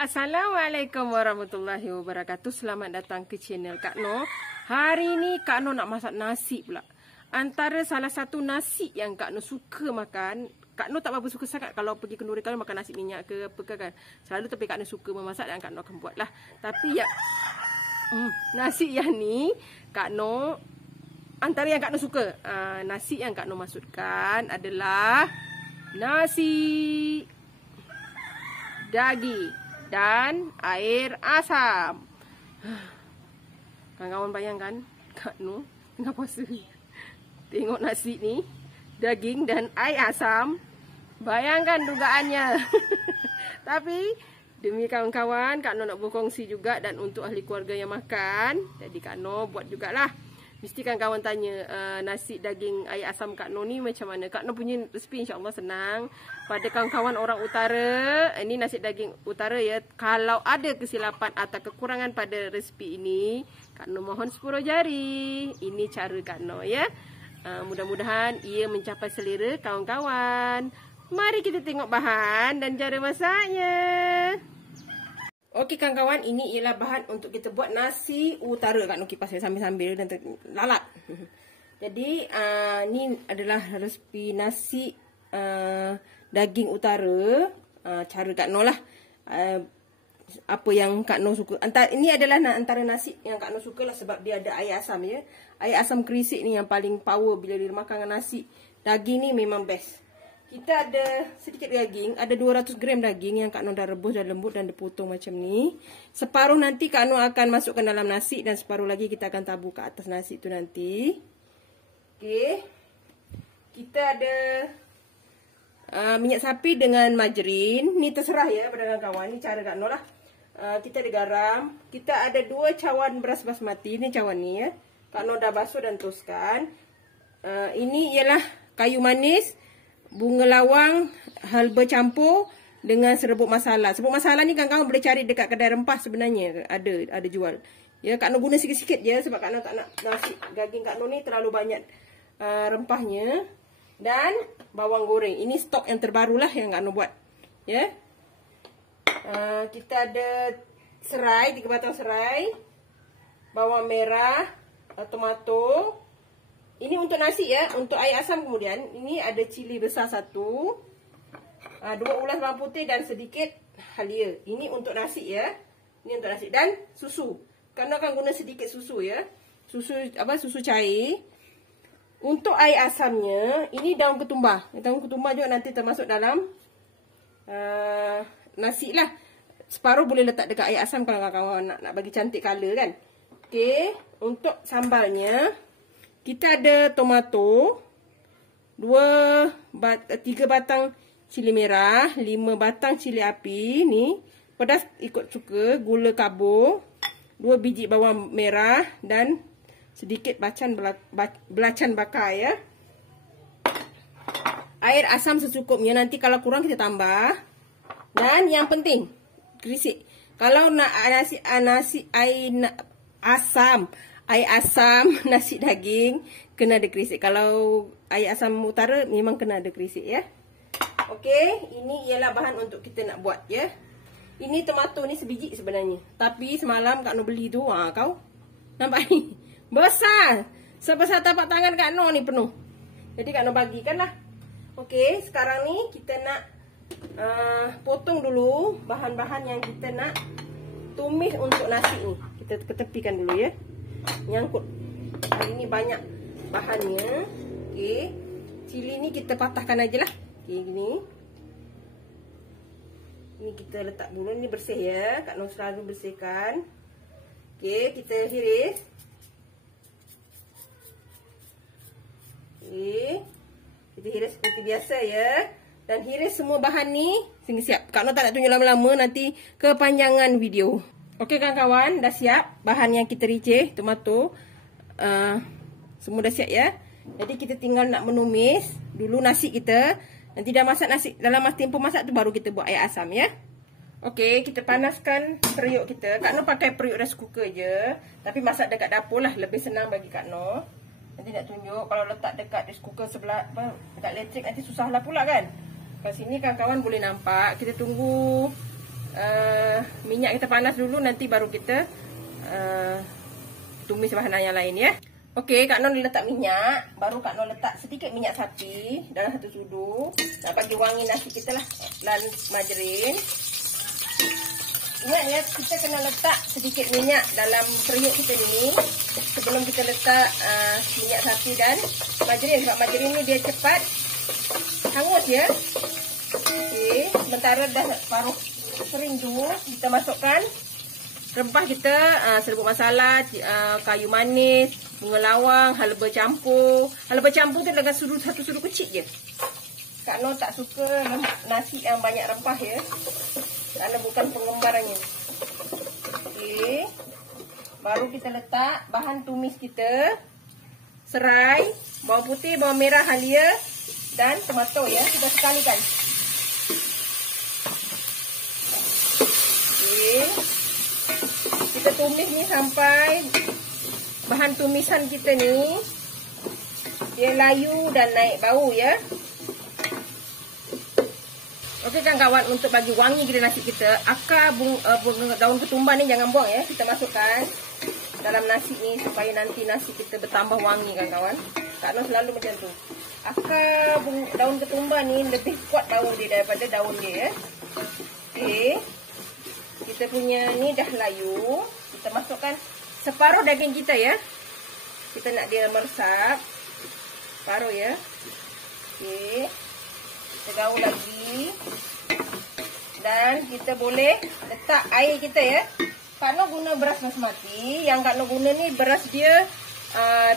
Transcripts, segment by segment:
Assalamualaikum warahmatullahi wabarakatuh. Selamat datang ke channel Kak Noh. Hari ni Kak Noh nak masak nasi pula. Antara salah satu nasi yang Kak Noh suka makan. Kak Noh tak berapa suka sangat kalau pergi ke Nuri, kalau makan nasi minyak ke apa ke kan. Selalu tapi Kak Noh suka memasak dan Kak Noh akan buat lah. Tapi ya nasi yang ni Kak Noh, antara yang Kak Noh suka, nasi yang Kak Noh maksudkan adalah nasi daging dan air asam. Kawan-kawan bayangkan Kak Noh tengah puasa, tengok nasi ni, daging dan air asam. Bayangkan dugaannya. Tapi demi kawan-kawan, Kak Noh nak berkongsi juga dan untuk ahli keluarga yang makan. Jadi Kak Noh buat jugalah. Mesti kan kawan tanya, nasi daging air asam Kak Noh ni macam mana? Kak Noh punya resipi insya-Allah senang. Pada kawan-kawan orang utara, ini nasi daging utara ya. Kalau ada kesilapan atau kekurangan pada resipi ini, Kak Noh mohon 10 jari. Ini cara Kak Noh ya. Mudah-mudahan ia mencapai selera kawan-kawan. Mari kita tengok bahan dan cara masaknya. Okey kawan-kawan, ini ialah bahan untuk kita buat nasi utara. Kak Noh kipas sambil-sambil dan lalat. Jadi ni adalah resipi nasi daging utara. Cara Kak Noh lah. Apa yang Kak Noh suka. Ini adalah antara nasi yang Kak Noh suka lah sebab dia ada air asam ya. Air asam kerisik ni yang paling power bila dia makan dengan nasi. Daging ni memang best. Kita ada sedikit daging, ada 200 gram daging yang Kak Noh dah rebus dan lembut dan dipotong macam ni. Separuh nanti Kak Noh akan masukkan dalam nasi dan separuh lagi kita akan tabur ke atas nasi tu nanti. Okey. Kita ada minyak sapi dengan margarin. Ni terserah ya pada kawan-kawan. Ni cara Kak Noh lah. Kita ada garam. Kita ada 2 cawan beras basmati. Ni cawan ni ya. Kak Noh dah basuh dan toskan. Ini ialah kayu manis, bunga lawang, halba campur dengan serbuk masala. Serbuk masala ni kawan-kawan boleh cari dekat kedai rempah sebenarnya. Ada jual. Ya, Kak Noh guna sikit-sikit je sebab Kak Noh tak nak nasi daging Kak Noh ni terlalu banyak rempahnya. Dan bawang goreng. Ini stok yang terbarulah yang Kak Noh buat. Ya. Kita ada serai, 3 batang serai. Bawang merah, tomato. Ini untuk nasi ya, untuk air asam kemudian. Ini ada cili besar 1, 2 ulas bawang putih dan sedikit halia. Ini untuk nasi ya. Ini untuk nasi dan susu. Karena akan guna sedikit susu ya. Susu cair. Untuk air asamnya, ini daun ketumbar. Daun ketumbar juga nanti termasuk dalam nasi lah. Separuh boleh letak dekat air asam kalau kawan-kawan nak bagi cantik color kan. Okey, untuk sambalnya kita ada tomato, 3 batang cili merah, 5 batang cili api ni, pedas ikut suka, gula kabur, 2 biji bawang merah dan sedikit belacan bakar ya. Air asam secukupnya, nanti kalau kurang kita tambah. Dan yang penting, kerisik. Kalau nak nasi air asam nasi daging kena ada kerisik. Kalau air asam utara memang kena ada kerisik ya. Okey, ini ialah bahan untuk kita nak buat ya. Ini tomato ni sebiji sebenarnya. Tapi semalam Kak Noh beli tu, kau nampak ni. Besar. Sebesar tapak tangan Kak Noh ni penuh. Jadi Kak Noh bagikan lah. Okey, sekarang ni kita nak potong dulu bahan-bahan yang kita nak tumis untuk nasi ni. Kita ketepikan dulu ya. Nyangkut. Hari ni banyak bahannya. Okey. Cili ni kita patahkan aja lah. Okey, gini. Ini kita letak dulu. Ni bersih ya. Kak Noh selalu bersihkan. Okey, kita hiris. Okey. Kita hiris seperti biasa ya. Dan hiris semua bahan ni sehingga siap. Kak Noh tak nak tunjuk lama-lama, nanti kepanjangan video. Okey kawan-kawan, dah siap bahan yang kita ricih, tomato. Semua dah siap ya. Jadi kita tinggal nak menumis dulu nasi kita. Nanti dah masak nasi, dalam tempoh masak tu baru kita buat air asam ya. Okey, kita panaskan periuk kita. Kak Noh pakai periuk rice cooker je. Tapi masak dekat dapur lah, lebih senang bagi Kak Noh. Nanti nak tunjuk kalau letak dekat rice cooker sebelah dekat elektrik nanti susah lah pula kan. Kat sini kawan-kawan boleh nampak. Kita tunggu minyak kita panas dulu, nanti baru kita tumis bahan yang lain ya. Okey, Kak Non letak minyak, baru Kak Non letak sedikit minyak sapi dalam satu sudu. Nak bagi wangi nasi kita lah, dan margarin. Ingat ya, kita kena letak sedikit minyak dalam periuk kita ni sebelum kita letak minyak sapi dan margarin. Sebab margarin ni dia cepat hangus ya. Okey, sementara dah paruh kering tu, kita masukkan rempah kita, serbuk masala, kayu manis, bunga lawang, halba campur. Halba campur tu dengan satu sudu kecil je. Kak Non tak suka nasi yang banyak rempah ya, kerana bukan penggembarannya. Okey, baru kita letak bahan tumis kita, serai, bawang putih, bawang merah halia dan tomato ya. Kita sekalikan. Okey, kita tumis ni sampai bahan tumisan kita ni dia layu dan naik bau ya. Okey kan kawan, untuk bagi wangi kita nasi kita, akar daun ketumbar ni jangan buang ya. Kita masukkan dalam nasi ni supaya nanti nasi kita bertambah wangi kan kawan. Kak Non selalu macam tu. Akar daun ketumbar ni lebih kuat bau dia daripada daun dia ya. Okey, kita punya ni dah layu. Kita masukkan separuh daging kita ya. Kita nak dia meresap separuh ya. Okey, kita gaul lagi. Dan kita boleh letak air kita ya. Kak Non guna beras basmati. Yang Kak Non guna ni beras dia 1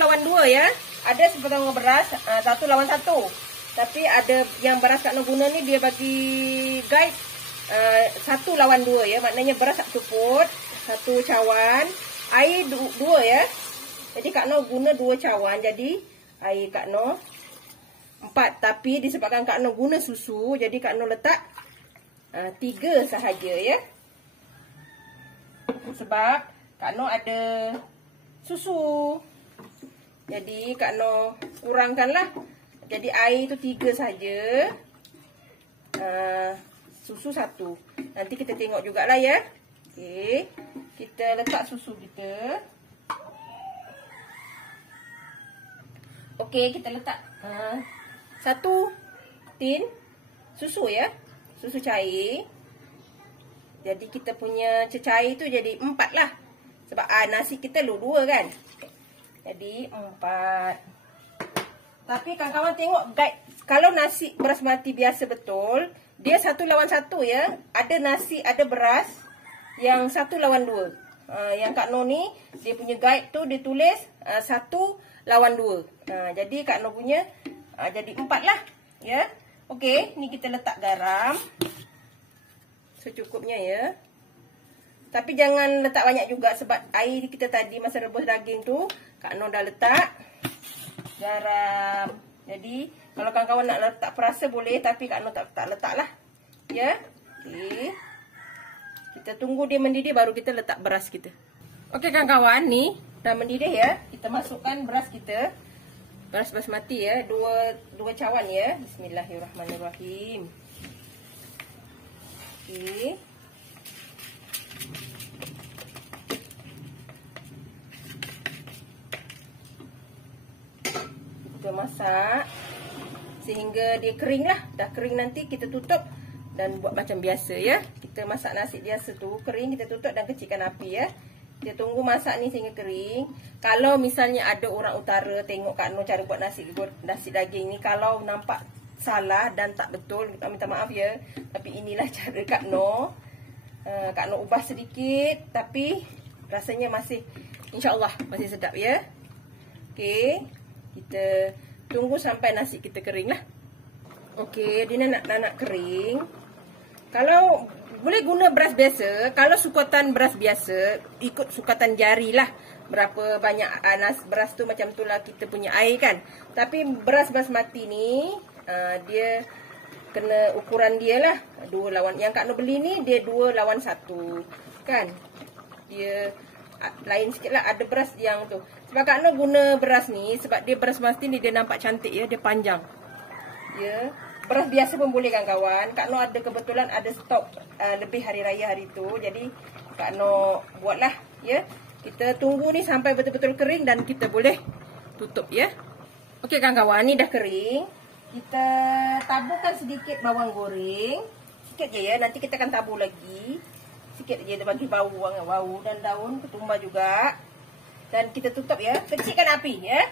lawan 2 ya. Ada sepotong beras 1 lawan 1. Tapi ada yang beras Kak Non guna ni dia bagi guide 1 lawan 2 ya. Maknanya beras 1 pot, 1 cawan, air 2 ya. Jadi Kak Non guna 2 cawan. Jadi air Kak Non 4. Tapi disebabkan Kak Non guna susu, jadi Kak Non letak 3 sahaja ya. Sebab Kak Non ada susu, jadi Kak Non kurangkanlah. Jadi air tu 3 saja, susu 1. Nanti kita tengok jugalah ya. Okey, kita letak susu kita. Okey, kita letak 1 tin susu ya. Susu cair. Jadi kita punya cecair tu jadi 4 lah. Sebab nasi kita 2 kan. Jadi 4. Tapi kawan-kawan tengok guide. Kalau nasi basmati biasa betul, dia 1 lawan 1 ya. Ada nasi, ada beras yang 1 lawan 2. Yang Kak Non ni, dia punya guide tu dia tulis 1 lawan 2. Jadi Kak Non punya jadi 4 lah ya. Okey, ni kita letak garam secukupnya ya. Tapi jangan letak banyak juga sebab air kita tadi masa rebus daging tu Kak Non dah letak garam. Jadi kalau kawan-kawan nak letak perasa boleh, tapi Kak Non tak letak lah ya. Okey, kita tunggu dia mendidih baru kita letak beras kita. Okey kawan-kawan, ni dah mendidih ya. Kita masukkan beras kita. Beras basmati ya, 2 cawan ya. Bismillahirrahmanirrahim. Okey. Kita masak sehingga dia kering lah. Dah kering nanti kita tutup dan buat macam biasa ya. Kita masak nasi biasa tu, kering kita tutup dan kecilkan api ya. Kita tunggu masak ni sehingga kering. Kalau misalnya ada orang utara tengok Kak Non cara buat nasi daging ni, kalau nampak salah dan tak betul, kita minta maaf ya. Tapi inilah cara Kak Non. Kak Non ubah sedikit, tapi rasanya masih, insya-Allah masih sedap ya. Okey, kita tunggu sampai nasi kita kering lah. Okey, dia nak kering. Kalau boleh guna beras biasa. Kalau sukatan beras biasa, ikut sukatan jari lah. Berapa banyak beras tu, macam tu lah kita punya air kan. Tapi beras basmati ni, dia kena ukuran dia lah. 2 lawan. Yang Kak Non beli ni, dia 2 lawan 1. Kan? Dia lain sikit lah. Ada beras yang tu. Sebab Kak Non guna beras ni, sebab dia beras basmati ni dia nampak cantik ya. Dia panjang. Ya. beras biasa pun boleh kawan-kawan. Kak Noh ada kebetulan ada stok lebih hari raya hari tu. Jadi Kak Noh buatlah ya. Kita tunggu ni sampai betul-betul kering dan kita boleh tutup ya. Okey kawan-kawan, ni dah kering. Kita taburkan sedikit bawang goreng. Sikit je ya, nanti kita akan tabur lagi. Sikit je dia bagi bau dan daun ketumbar juga. Dan kita tutup ya. Kecilkan api ya.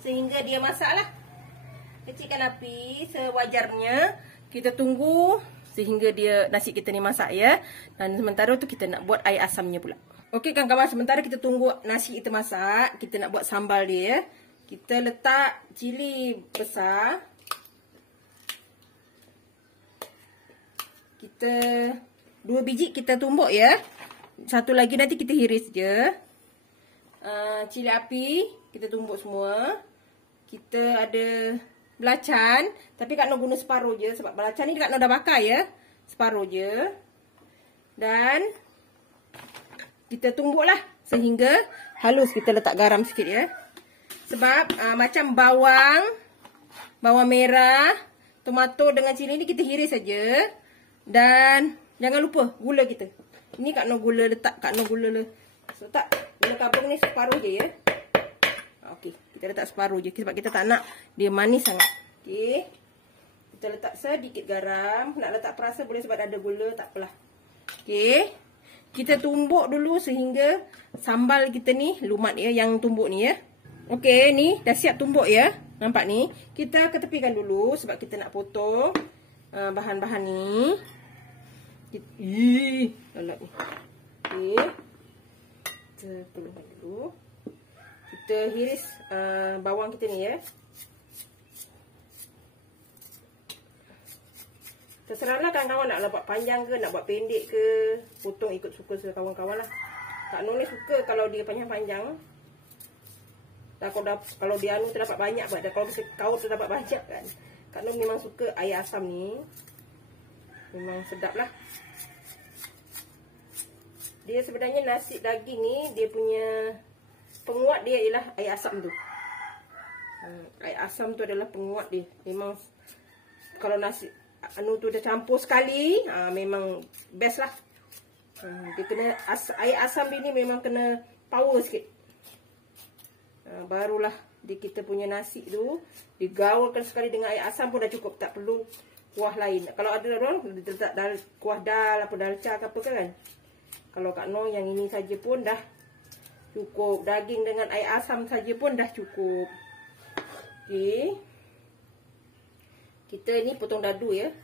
Sehingga dia masaklah. Kecilkan api sewajarnya. Kita tunggu sehingga dia nasi kita ni masak ya. Dan sementara tu kita nak buat air asamnya pula. Okey kawan-kawan, sementara kita tunggu nasi kita masak, kita nak buat sambal dia ya. Kita letak cili besar. Kita 2 biji kita tumbuk ya. Satu lagi nanti kita hiris je. Cili api kita tumbuk semua. Kita ada belacan, tapi Kak Noh guna separuh je sebab belacan ni Kak Noh dah bakar ya. Separuh je. Dan kita tumbuklah sehingga halus. Kita letak garam sikit ya. Sebab macam bawang merah, tomato dengan cili ni kita hiris saja. Dan jangan lupa gula kita. Ini Kak Noh gula letak, Kak Noh gula letak gula kabung ni separuh je ya. Okey, kita letak separuh je sebab kita tak nak dia manis sangat. Okey. Kita letak sedikit garam, nak letak perasa boleh sebab ada gula, tak apalah. Okey. Kita tumbuk dulu sehingga sambal kita ni lumat ya, yang tumbuk ni ya. Okey, ni dah siap tumbuk ya. Nampak ni? Kita ketepikan dulu sebab kita nak potong bahan-bahan ni. Lalap ni. Okey. Kita tolongkan dulu. Kita hiris bawang kita ni ya. Terserahlah kawan-kawan nak buat panjang ke, nak buat pendek ke. Potong ikut suka kawan-kawan lah. Kak Noh ni suka kalau dia panjang-panjang. Kalau dia anu terdapat banyak buat. Kalau kita kaut terdapat banyak kan. Kak Noh memang suka air asam ni. Memang sedap lah. Dia sebenarnya nasi daging ni, dia punya penguat dia ialah air asam tu. Air asam tu adalah penguat dia. Memang kalau nasi anu tu dah campur sekali, memang best lah. Dia kena air asam dia ni memang kena power sikit. Barulah kita punya nasi tu digaulkan sekali dengan air asam pun dah cukup, tak perlu kuah lain. Kalau ada orang letak kuah dal apa dalca ke apa kan. Kalau Kak Noh yang ini saja pun dah cukup. Daging dengan air asam saja pun dah cukup. Okey. Kita ni potong dadu ya.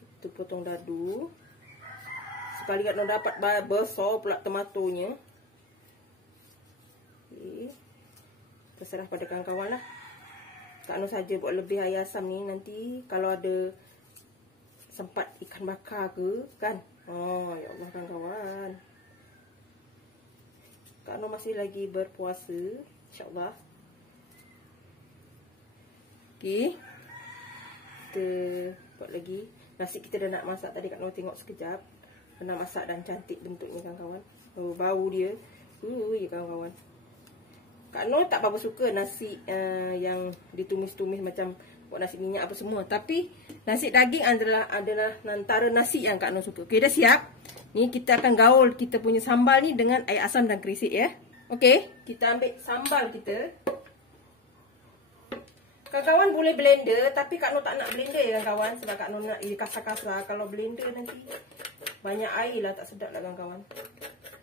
Kita potong dadu. Sekali Kak Noh dapat besar pula tomatonya. Okey. Terserah pada kawan-kawan lah. Kak Noh saja buat lebih air asam ni. Nanti kalau ada sempat ikan bakar ke kan. Oh ya Allah kawan-kawan. Kak Noh masih lagi berpuasa, insya-Allah. Okey. Kita buat lagi. Nasi kita dah nak masak tadi, Kak Noh tengok sekejap. Dah nak masak dan cantik bentuknya kawan-kawan. Oh, bau dia. Ya kawan-kawan. Kak Noh tak apa suka nasi yang ditumis-tumis macam buat nasi minyak apa semua. Tapi nasi daging adalah antara nasi yang Kak Noh suka. Okey, dah siap. Ni kita akan gaul kita punya sambal ni dengan air asam dan kerisik ya. Okey, kita ambil sambal kita. Kawan-kawan boleh blender, tapi Kak Noh tak nak blender ya kawan, sebab Kak Noh nak kasar-kasar. Kalau blender nanti banyak air lah, tak sedap lah kawan-kawan.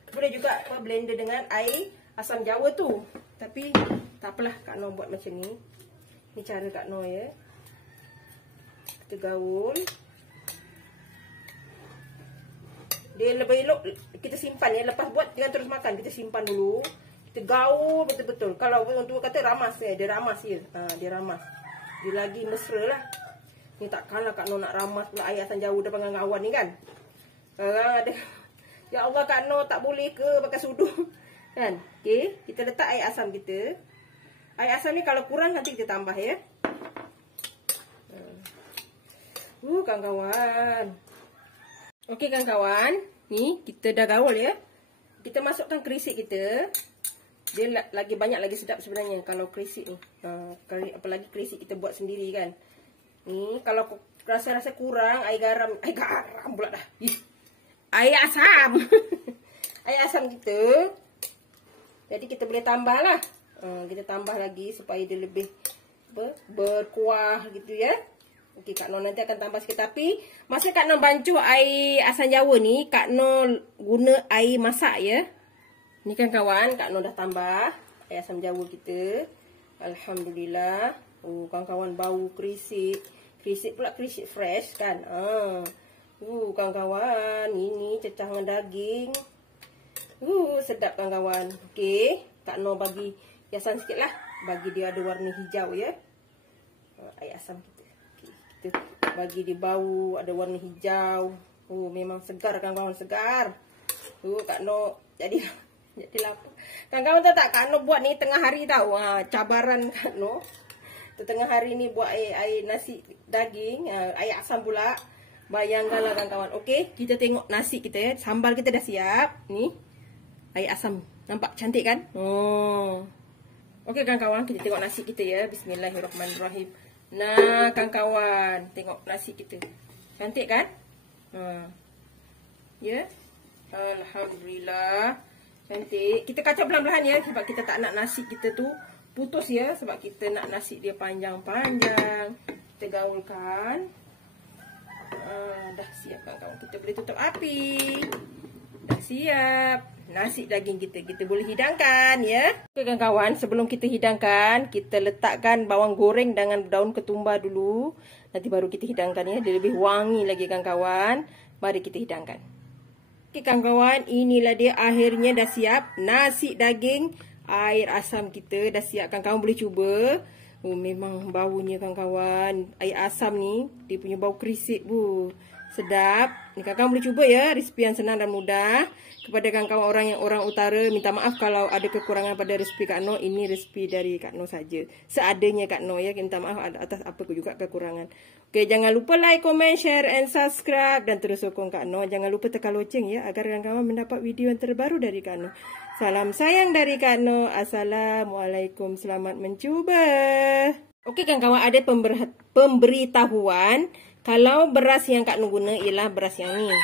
Boleh juga blender dengan air asam jawa tu. Tapi tak apalah, Kak Noh buat macam ni. Ni cara Kak Noh ya. Kita gaul. Dia lebih elok kita simpan ya. Lepas buat jangan terus makan. Kita simpan dulu. Kita gaul betul-betul. Kalau orang tua kata ramas ya. Dia ramas ya. Dia ramas. Dia lagi mesra lah. Ni tak kalah Kak Noh nak ramas pula air asam jawa depan kawan ni kan. Ada. Ya Allah Kak Noh tak boleh ke pakai sudu. Kan? Okey. Kita letak air asam kita. Air asam ni kalau kurang nanti kita tambah ya. Kawan-kawan. Okey kawan-kawan. Ni kita dah gaul ya. Kita masukkan kerisik kita. Dia lagi banyak lagi sedap sebenarnya kalau kerisik ni. Apalagi kerisik kita buat sendiri kan. Nih, kalau rasa-rasa kurang, air garam pula dah. Air asam. Air asam gitu. Jadi kita boleh tambah lah. Kita tambah lagi supaya dia lebih berkuah gitu ya. Okey, Kak Noh nanti akan tambah sikit. Tapi masa Kak Noh bancuh air asam jawa ni, Kak Noh guna air masak ya. Ni kan kawan, Kak Noh dah tambah air asam jawa kita. Alhamdulillah. Oh, kawan-kawan bau kerisik. Kerisik pula, kerisik fresh kan. Kawan-kawan, ini cecah dengan daging. Sedap kawan-kawan. Okey, Kak Noh bagi hiasan sikit lah. Bagi dia ada warna hijau ya. Air asam kita. Okay, kita bagi dia bau, ada warna hijau. Memang segar kawan-kawan, segar. Kak Noh jadi lapar. Kawan-kawan tahu tak, Kak Noh buat ni tengah hari tahu. Cabaran Kak Noh. Tengah hari ni buat air nasi daging, air asam pula. Bayangkanlah kawan-kawan. Okey, kita tengok nasi kita ya. Sambal kita dah siap. Ni air asam. Nampak cantik kan? Okey kawan-kawan, kita tengok nasi kita ya. Bismillahirrahmanirrahim. Nah, kawan-kawan, tengok nasi kita. Cantik kan? Ya. Alhamdulillah. Cantik. Kita kacau pelan-pelan ya, sebab kita tak nak nasi kita tu putus ya, sebab kita nak nasi dia panjang-panjang. Kita gaulkan. Dah siap kawan-kawan. Kita boleh tutup api. Dah siap. Nasi daging kita boleh hidangkan ya. Okey kawan-kawan, sebelum kita hidangkan, kita letakkan bawang goreng dengan daun ketumbar dulu. Nanti baru kita hidangkan ya. Dia lebih wangi lagi kawan-kawan. Mari kita hidangkan. Okey kawan-kawan, inilah dia akhirnya dah siap nasi daging air asam kita. Dah siap kawan-kawan, boleh cuba. Memang baunya kawan-kawan, air asam ni dia punya bau kerisik sedap. Ni kawan-kawan boleh cuba ya, resipi yang senang dan mudah. Kepada kawan-kawan orang utara, minta maaf kalau ada kekurangan pada resipi Kak Noh. Ini resipi dari Kak Noh saja, seadanya Kak Noh ya. Minta maaf atas apa juga kekurangan. Okey, jangan lupa like, comment, share and subscribe dan terus sokong Kak Noh. Jangan lupa tekan loceng ya, agar kawan-kawan mendapat video yang terbaru dari Kak Noh. Salam sayang dari Kak Noh. Assalamualaikum, selamat mencuba. Okey kawan-kawan, ada pemberitahuan. Kalau beras yang Kak Noh guna ialah beras yang ni,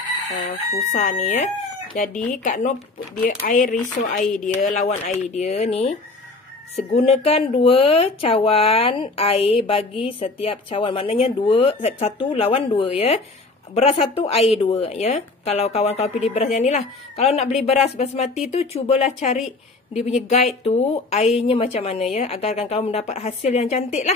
fusa ni ya. Jadi Kak Noh dia risau air dia, lawan air dia ni. Segunakan 2 cawan air bagi setiap cawan. Maknanya 1 lawan 2 ya. Beras 1, air 2 ya. Kalau kawan-kawan pilih beras yang ni lah. Kalau nak beli beras basmati tu, cubalah cari dia punya guide tu airnya macam mana ya, agar kawan-kawan mendapat hasil yang cantik lah.